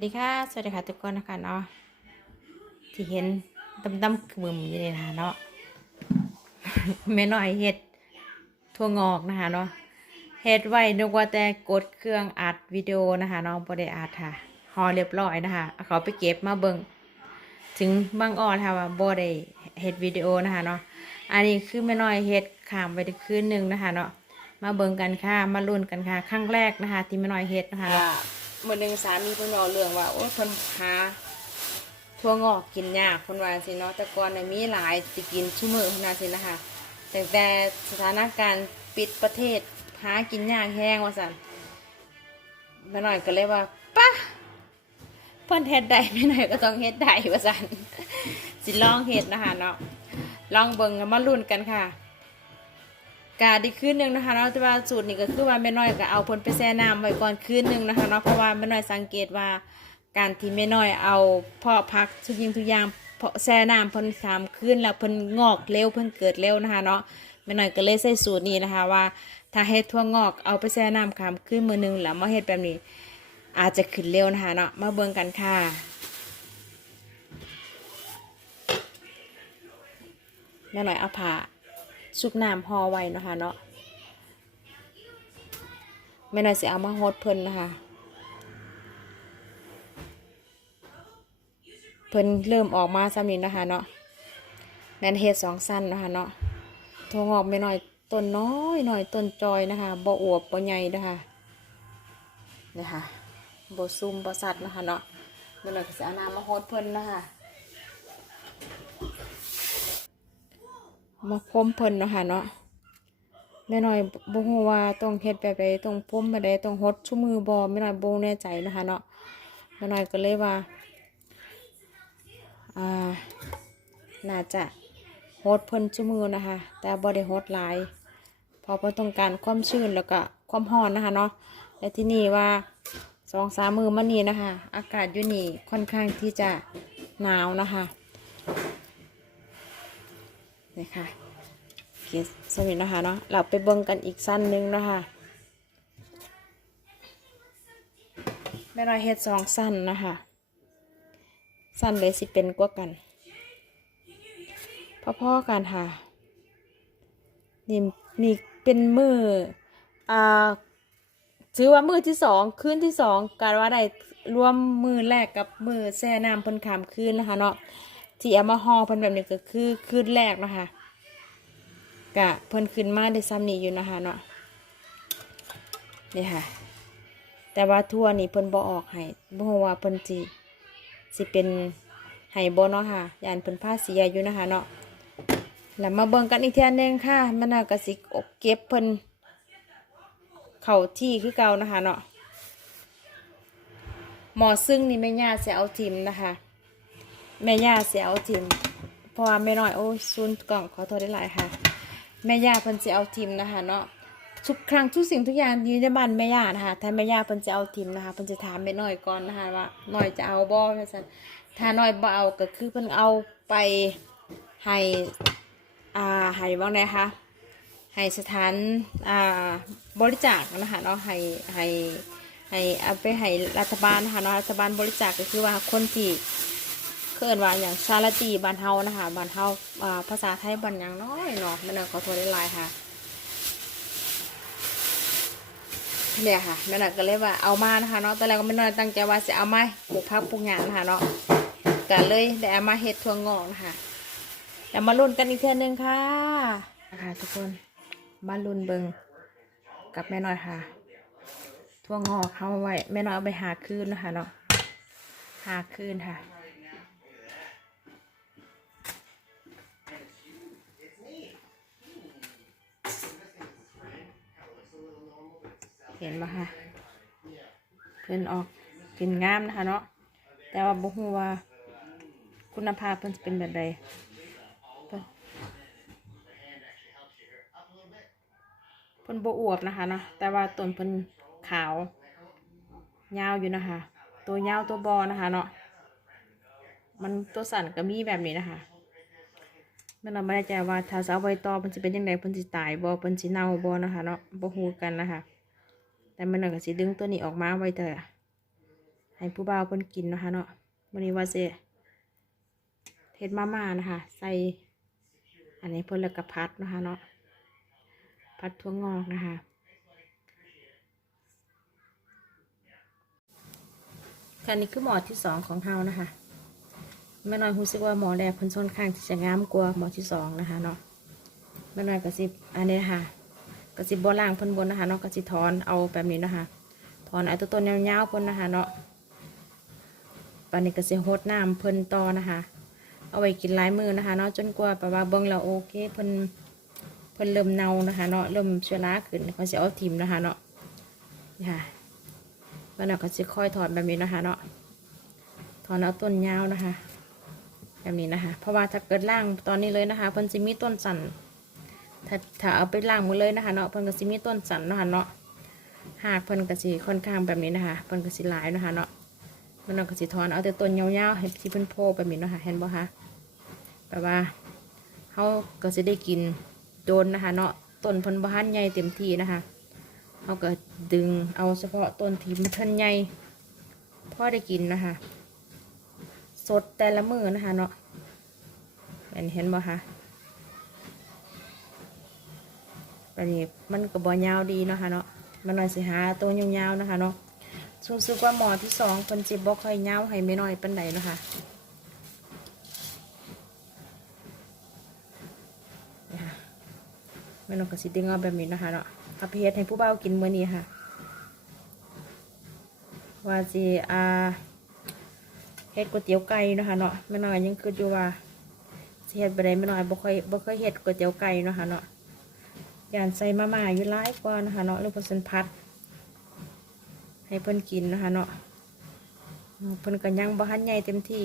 สวัสดีค่ะ สวัสดีค่ะทุกคนนะคะเนาะที่เห็นดำดำๆมึมอยู่นี่นะคะเนาะแม่น้อยเห็ดทั่วงอกนะคะเนาะเห็ดไว้นึกว่าแต่กดเครื่องอัดวิดีโอนะคะเนาะบ่ได้อัดค่ะหอเรียบร้อยนะคะเอาเขาไปเก็บมาเบิ่งถึงบางอ้อนค่ะว่าบ่ได้เห็ดวิดีโอนะคะเนาะอันนี้คือแม่น้อยเห็ดขามไปคืนหนึ่งนะคะเนาะมาเบิ่งกันค่ะมาลุ้นกันค่ะครั้งแรกนะคะ ที่แม่น้อยเห็ดนะคะ มื่อหนึ่งสามีเพิ่นบอกเรื่องว่าโอ้ยเพิ่นหาทั่วงอกกินยากเพิ่นว่าสิเนาะแต่ก่อนน่ะมีหลายสิกินชั่มือเพิ่นว่าสินะคะแต่แต่สถานการณ์ปิดประเทศหากินยากแห้งว่าซั่นแม่น้อยก็เลยว่าปะเพิ่นเฮ็ดได้แม่น้อยก็ต้องเฮ็ดได้ว่าซั่นสิลองเฮ็ดนะคะเนาะลองเบิ่งมาลุ้นกันค่ะ กาดีคืนหนึ่งนะคะเนาะแต่ว่าสูตรนี้ก็คือว่าแม่น้อยก็เอาผลไปแช่น้ำไว้ก่อนคืนหนึ่งนะคะเนาะเพราะว่าแม่น้อยสังเกตว่าการที่แม่น้อยเอาเพาะพักทุกยิงทุกอย่างเพาะแช่น้ำเพิ่นสามคืนแล้วเพิ่นงอกเร็วเพิ่นเกิดเร็วนะคะเนาะแม่น้อยก็เลยใส่สูตรนี้นะคะว่า ถ้าเฮ็ดทั่วงอกเอาไปแช่น้ำคามคืนมือหนึ่งแล้วมาเฮ็ดแบบนี้ อาจจะขึ้นเร็วนะคะเนาะมาเบิ่งกันค่ะแม่น้อยเอาผ้า ซุปน้ำห่อไว้นะคะเนาะแม่น้อยสิเอามาฮดเพิ่นนะคะ เพิ่นเริ่มออกมาซ้ำนี้นะคะเนาะแมนเฮดสองสั้นนะคะเนาะทงออกไม่น้อยต้นน้อยหน่อยต้นจอยนะคะบ่อวบบ่ใหญ่นะคะนี่ค่ะบ่ซุ่มบ่สัดนะคะเนาะแม่น้อยก็สิเอาน้ำมาฮดเพิ่นนะคะ มาพมเพิ่นเนาะค่ะเนาะแม่น้อยบ่ฮู้ว่าต้องเฮ็ดแบบใดต้องพมแบบใดต้องฮดชุมือบ่แม่น้อยบ่แน่ใจเนาะคะเนาะแม่น้อยก็เลยว่าอ่าน่าจะฮดเพิ่นชุมือนะคะแต่บ่ได้ฮดหลายพราะเพิ่นต้องการความชื้นแล้วก็ความร้อนนะคะเนาะและที่นี่ว่าสองสามมือมานี้นะคะ อากาศอยู่นี่ค่อนข้างที่จะหนาวนะคะ นี่ค่ะเขียนสมิธนะคะเนาะเราไปเบิ่งกันอีกสั้นหนึงนะคะแม่น้อยเฮ็ดสองสั้นนะคะสั้นเลยสิเป็นกว่ากันพ่อๆกันค่ะนี่นี่เป็นมืออ่าถือว่ามือที่สองคืนที่สองการว่าได้รวมมือแรกกับมือแช่น้ำพ่นขามคืนนะคะเนาะ ที่เอามาห่อเพิ่นแบบนี้ก็คือคืนแรกนะคะกะเพิ่นขึ้นมาได้ซ้ำนี้อยู่นะคะเนาะนี่ค่ะ แต่ว่าทั่วนี่เพิ่นบ่ออกให้บ่ฮู้ว่าเพิ่นสิสิเป็นให้บ่เนาะค่ะยานเพิ่นพาเสียอยู่นะคะเนาะแล้วมาเบิ่งกันอีกเทียหนึงค่ะมันน่าก็สิเก็บเพิ่นเข้าที่คือเก่านะคะเนาะหมอซึ่งนี่แม่ย่าสิเอาทิมนะคะ แม่ย่าเสียเอาทีมเพราะว่าแม่น้อยโอ้ยซุนกล่องขอโทษได้หลายค่ะ แม่ย่าเพิ่นจะเอาทีมนะคะเนาะทุกครั้งทุกสิ่งทุกอย่างอยู่ในบ้านแม่ย่านะคะถ้าแม่ย่าเพิ่นจะเอาทีมนะคะเพิ่นจะถามแม่น้อยก่อนนะคะว่าน้อยจะเอาบ่ว่าซั่นถ้าน้อยบ่เอาก็คือเพิ่นเอาไปให้อ่าให้บ้างไดคะให้สถานอ่าบริจาคนะคะเนาะให้ให้ให้เอาไปให้รัฐบาลนะคะเนาะรัฐบาลบริจาคก็คือว่าคนที่ เคินว่าอย่างชาลาตีบานเฮานะคะบานเฮาภาษาไทยบานยังน้อยเนาะแม่นอยขอโทษได้ลายค่ะเนี่ยค่ะแม่นอยก็เลยว่าเอามานะคะเนาะตอนแรกก็แม่น้อยตั้งใจว่าจะเอามาปลูกพักปลูกหยางนะคะเนาะก็เลยได้เอามาเฮ็ดทั่วงอกนะคะแล้วมาลุ้นกันอีกเทื่อนึงค่ะนะคะทุกคนมาลุ้นเบิงกับแม่น้อยค่ะทั่วงอกเข้าไว้แม่น้อยเอาไปหาคืนนะคะเนาะหาคืนค่ะ เห็นปะคะเพิ่นออกกินงามนะคะเนาะแต่ว่าบ่ฮู้ว่าคุณภาพเพิ่นจะเป็นแบบใดเพิ่นเพิ่นบ่อวบนะคะเนาะแต่ว่าต้นเพิ่นขาวยาวอยู่นะคะ ตัวยาวตัวบอนะคะเนาะมันตัวสั่นก็มีแบบนี้นะคะแม่เราไม่แน่ใจว่าถ้าสาวใบตอมันจะเป็นยังไงเพิ่นสิตายบ่เพิ่นสิเน่าบ่นะคะเนาะบ่ฮู้กันนะคะ แต่มันก็สิดึงตัวนี้ออกมาไว้แต่ให้ผู้บ่าวเพิ่นกินนะคะเนาะวันนี้ว่าสิเฮ็ดมาม่านะคะ ใส่อันนี้เพิ่นแล้วก็พัดนะคะเนาะพัดทั่วงอกนะคะค่ะนี่คือหมอที่สองของเฮานะคะแม่น้อยรู้สึกว่าหมอแรกเพิ่นค่อนข้างที่จะงามกว่าหมอที่สองนะคะเนาะแม่น้อยก็สิบอันนี้นะคะ ก็สิบ่ล่างเพิ่นบนนะคะเนาะก็สิถอนเอาแบบนี้นะคะถอนเอาตัวต้นยาวๆเพิ่นนะคะเนาะปานนี้ก็สิโฮดน้ำเพิ่นต่อนะคะ เอาไว้กินหลายมือนะคะเนาะจนกว่าแบบว่าเบิ่งแล้วโอเคเพิ่นเพิ่นเริ่มเน่านะคะเนาะเริ่มเชื้อราขึ้นเขาสิเอาทิมนะคะเนาะค่ะแล้วเราก็สิค่อยถอนแบบนี้นะคะเนาะถอนเอาต้นยาวนะคะ แบบนี้นะคะ เพราะว่าถ้าเกิดล่างตอนนี้เลยนะคะเพิ่นสิมีต้นสั่น ถ้าถ้าเอาไปล่างหมดเลยนะคะเนาะเพิ่นก็สิมีต้นสันเนาะคะเนาะหากเพิ่นก็สิค่อนข้างแบบนี้นะคะเพิ่นก็สิหลายเนาะคะเนาะมันก็สิถอนเอาแต่ต้นยาวๆให้ที่เพิ่นโพแบบนี้เนาะคะเห็นบ่คะแบบว่าเขาก็จะได้กินโดนนะคะเนาะต้นเพันธุ์บ้านใหญ่เต็มที่นะคะเขาก็ดึงเอาเฉพาะต้นที่มันทันใหญ่พอได้กินนะคะ สดแต่ละมือนะคะเนาะอันนี้เห็นบ่คะ อันนี้มันก็บ่ยาวดีเนาะคะเนาะมันหน่อยสิหาตัวยาวๆนะคะเนาะรู้สึกว่าหมอที่สองเพิ่นจิบ่ค่อยยาวให้ไม่น้อยปานใดเนาะคะนะคะม่นกกระสิดึงเอาแบบนี้นะคะเนาะเอาไปเฮ็ดให้ผู้เบากินมื้อนี้ค่ะ ว่าสิอ่าเฮ็ดก๋วยเตี๋ยวไก่เนาะคะเนาะแม่น้อยยังคิดอยู่ว่าสิเฮ็ดบ่ได้แม่น้อยบ่ค่อยบ่เคยเฮ็ดก๋วยเตี๋ยวไก่เนาะค่ะเนาะ ย่านใส่มาม่าอยู่หลายกว่านะคะเนาะหรือว่าซั่นพัด ให้เพิ่นกินนะคะเนาะเพิ่นก็ยังบ่ทันใหญ่เต็มที่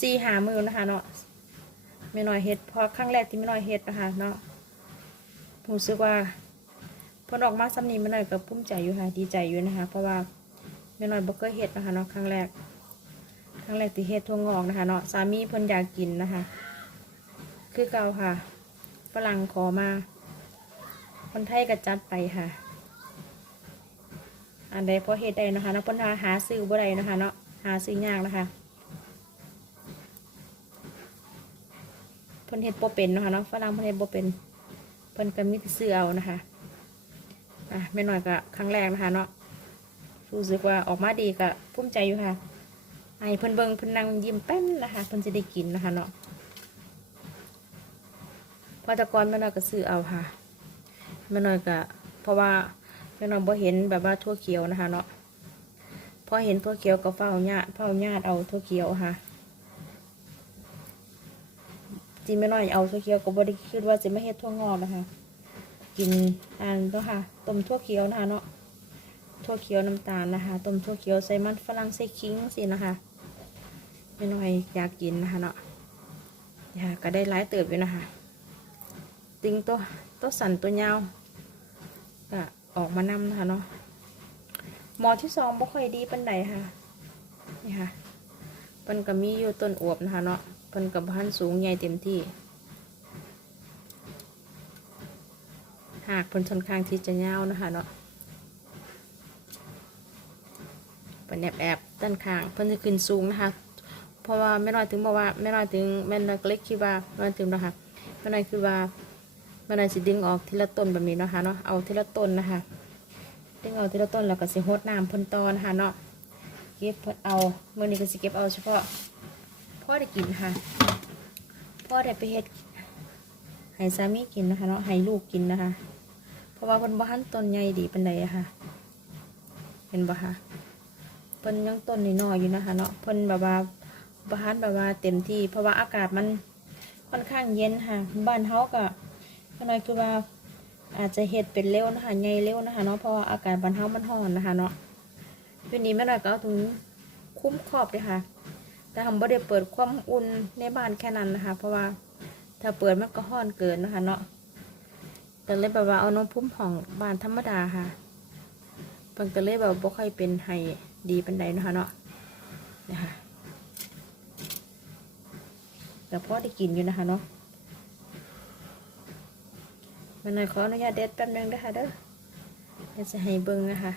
สี่หามือนะคะเนาะไม่น้อยเฮ็ดพอครั้งแรกที่ไม่น้อยเฮ็ดนะคะเนาะรู้สึกว่าผลออกมาซ้ำนี้ไม่น้อยก็ภูมิใจอยู่ค่ะดีใจอยู่นะคะ เพราะว่าไม่น้อยบ่เคยเฮ็ดนะคะเนาะครั้งแรกครั้งแรกที่เฮ็ดทั่วงอกนะคะเนาะสามีเพิ่นอยากกินนะคะ คือเก่าค่ะ ฝรั่งขอมา คนไทยก็จัดไปค่ะ อันใดพอเฮ็ดได้นะคะเนาะเพิ่นหาหาซื้อบ่ได้นะคะเนาะหาซื้อยากนะคะเพิ่นเฮ็ดบ่เป็นนะคะเนาะฝรั่งเพิ่นเฮ็ดบ่เป็นเพิ่นก็มีซื้อเอานะคะอะแม่น้อยก็ครั้งแรกนะคะเนาะรู้สึกว่าออกมาดีก็ภูมิใจอยู่ค่ะไอ้เพิ่นเบิ่งเพิ่นนั่งยิ้มแป้นนะคะเพิ่นจะได้กินนะคะเนาะ พอแตะกอนแม่น้อยก็ซื้อเอาค่ะแม่น้อยก็เพราะว่าแม่น้อยบ่เห็นแบบว่าทั่วเขียวนะคะเนาะพอเห็นทั่วเขียวก็เฝ้าญาติเฝ้าญาติเอาทั่วเขียวค่ะจีไม่น้อยเอาทั่วเขียวก็บ่ได้คิดว่าจะไม่เฮ็ดทั่วงอกนะคะ กินอันก็ค่ะต้มทั่วเขียวนะคะเนาะทั่วเขียวน้ำตาลนะคะต้มทั่วเขียวใส่มันฝรั่งใส่ขิงสินะคะไม่น้อยอยากกินนะคะเนาะอยากก็ได้หลายเติบอยู่นะคะ ติงตัวตัวสันตัวยาวก็ออกมานำนะคะเนาะหมอที่สองบ่ค่อยดีปันใดค่ะนี่ค่ะเพิ่นก็มีอยู่ต้นอวบนะคะเนาะเพิ่นกับพันสูงใหญ่เต็มที่หากเพิ่นค่อนข้างที่จะยาวนะคะเนาะเป็นแอบแอบๆด้านข้างเพิ่นจะขึ้นสูงนะคะเพราะว่าไม่น้อยถึงบอกว่าไม่น้อยถึงแม่น้อยก็เล็กคิดว่าไม่น้อยถึงนะคะไม่น้อยคือว่า ม่น้อยสิดึงออกทีละต้นแบบนี้นะคะเนาะเอาทีละต้นนะคะ ดึงเอาทีละต้นแล้วก็สิโฮดน้ำพ่นตอนะคะเนาะเก็บเอาเมื่อนี้ก็สิเก็บเอาเฉพาะพ่อได้กินค่ะพ่อได้ไปเฮ็ดให้สามีกินนะคะเนาะให้ลูกกินนะคะ เพราะว่าเพิ่นบ่ทันต้นใหญ่ดีปานใดอะค่ะ เห็นบ่คะเพิ่นยังต้นน้อยๆอยู่นะคะเนาะเพิ่นแบบว่าบ่ทันแบบว่าเต็มที่ เพราะว่าอากาศมันค่อนข้างเย็นค่ะ บ้านเฮาก็ ก็น้อยคือว่าอาจจะเฮ็ดเป็นเร็วนะคะใหญ่เร็วนะคะเนาะเพราะว่าอากาศบ้านเฮามันร้อนนะคะเนาะวันนี้แม่น้อยก็เอาถุงคุ้มขอบเลยค่ะแต่ทำบ่ได้เปิดความอุ่นในบ้านแค่นั้นนะคะ เพราะว่าถ้าเปิดมันก็ห้อนเกินนะคะ เนาะแต่เลยแบบว่าเอาน้องพุ่มของบ้านธรรมดาค่ะเพิ่นก็เลยแบบบ่ค่อยเป็นไห้ดีเป็นใดนะคะเนาะนะคะแต่พอได้กินอยู่นะคะเนาะ มันหน่อยขออนุญาตเด็ดแป๊บนึงนะคะเด้อเดี๋ยวจะให้เบิ่งนะคะ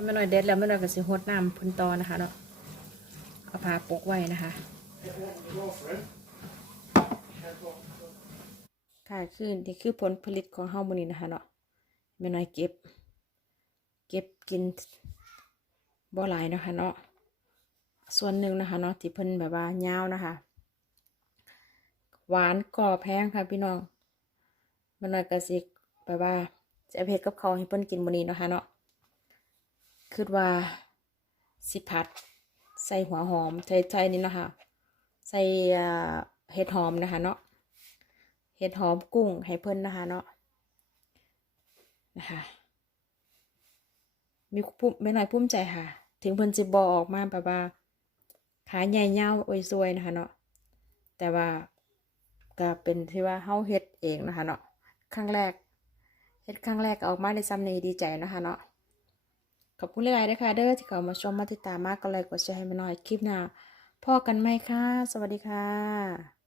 าไม่น้อยเด็ดแล้วไม่น้อยก็สิหดน้ำพุ่นตอนะคะเนาะเอาผ้าปกไว้นะคะค่ะคือนี่คือผลผลิตของเฮามื้อนี้นะคะเนาะแม่น้อยเก็บ เก็บกินบ่หลายนะคะเนาะส่วนหนึ่งนะคะเนาะที่เพิ่นแบบว่ายาวนะคะ หวานกรอบแพงค่ะพี่น้องแม่น้อยก็สิแบบว่าจะเอาไปเฮ็กับข้าให้เพิ่นกินมื้อนี้นะคะเนาะ คิดว่าสิผัด ใส่หัวหอมใส่ใส่นี่นะคะ ใส่เห็ดหอมนะคะเนาะเห็ดหอมกุ้งให้เพิ่นนะคะเนาะนะคะมีภูมิไม่น้อยภูมิใจค่ะ ถึงเพิ่นสิบอออกมาแบบว่าขาใหญ่เงาวโอ้ยซวยนะคะเนาะแต่ว่าก็เป็นที่ว่าเฮาเฮ็ดเองนะคะเนาะครั้งแรกเฮ็ดครั้งแรกออกมาได้ซ้ำนี้ดีใจนะคะเนาะ ขอบคุณหลายๆด้วยค่ะเด้อที่เข้ามาชมมาติดตามมากก็เลยกดแชร์ให้มาหน่อยคลิปหน้าพอกันไหมคะสวัสดีค่ะ